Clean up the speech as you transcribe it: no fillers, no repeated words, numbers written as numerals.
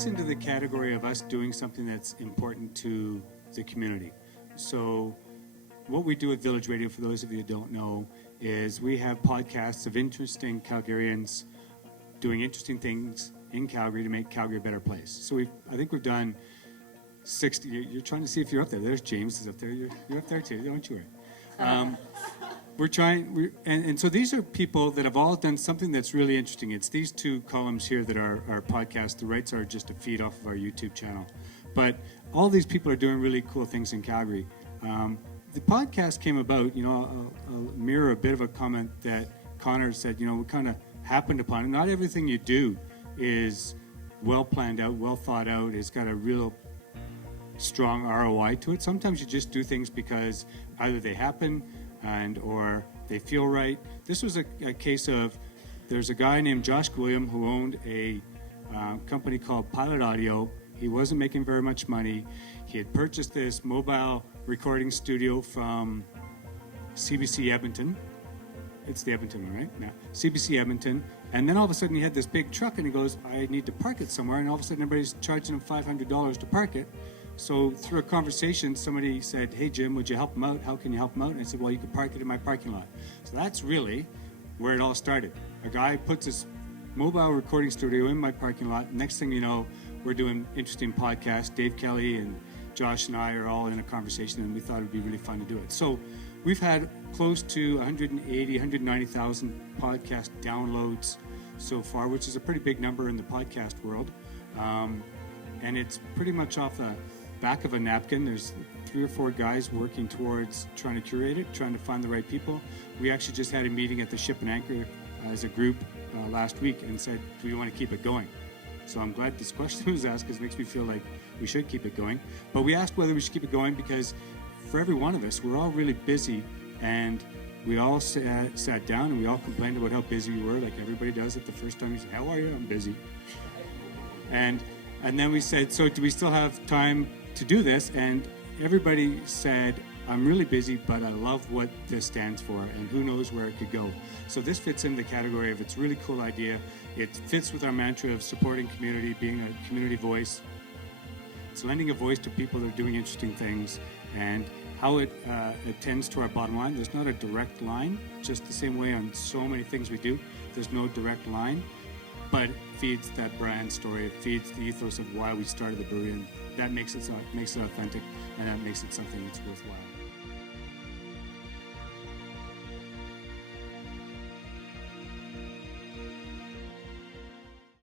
fits into the category of us doing something that's important to the community. So what we do with Village Radio, for those of you who don't know, is we have podcasts of interesting Calgarians doing interesting things in Calgary to make Calgary a better place. So I think we've done 60. You're trying to see if you're up there. There's James is up there. You're up there too, don't you worry. We're trying, and so these are people that have all done something that's really interesting. It's these two columns here that are our podcast. The rights are just a feed off of our YouTube channel. But all these people are doing really cool things in Calgary. The podcast came about, I'll mirror a bit of a comment that Connor said, we kind of happened upon it. Not everything you do is well planned out, well thought out. It's got a real strong ROI to it. Sometimes you just do things because either they happen or they feel right. This was a case of, there's a guy named Josh William who owned a company called Pilot Audio. He wasn't making very much money. He had purchased this mobile recording studio from CBC Edmonton. It's the Edmonton one, right? No, CBC Edmonton. And then all of a sudden he had this big truck and he goes, I need to park it somewhere. And all of a sudden everybody's charging him $500 to park it. So through a conversation, somebody said, hey, Jim, would you help him out? How can you help him out? And I said, well, you can park it in my parking lot. So that's really where it all started. A guy puts his mobile recording studio in my parking lot. Next thing you know, we're doing interesting podcasts. Dave Kelly and Josh and I are all in a conversation, and we thought it would be really fun to do it. So we've had close to 180, 190,000 podcast downloads so far, which is a pretty big number in the podcast world. And it's pretty much off the back of a napkin. There's 3 or 4 guys working towards trying to curate it, trying to find the right people. We actually just had a meeting at the Ship and Anchor as a group last week and said, do we want to keep it going? So I'm glad this question was asked because it makes me feel like we should keep it going. But we asked whether we should keep it going because for every one of us, we're all really busy, and we all sat down and we all complained about how busy we were, like everybody does it the first time. You say, how are you? I'm busy. And then we said, so do we still have time to do this? And everybody said, I'm really busy, but I love what this stands for, and who knows where it could go. So this fits in the category of it's a really cool idea. It fits with our mantra of supporting community, being a community voice. It's lending a voice to people that are doing interesting things, and how it tends to our bottom line. There's not a direct line, just the same way on so many things we do. There's no direct line, but it feeds that brand story. It feeds the ethos of why we started the brewery, and that makes it authentic, and that makes it something that's worthwhile.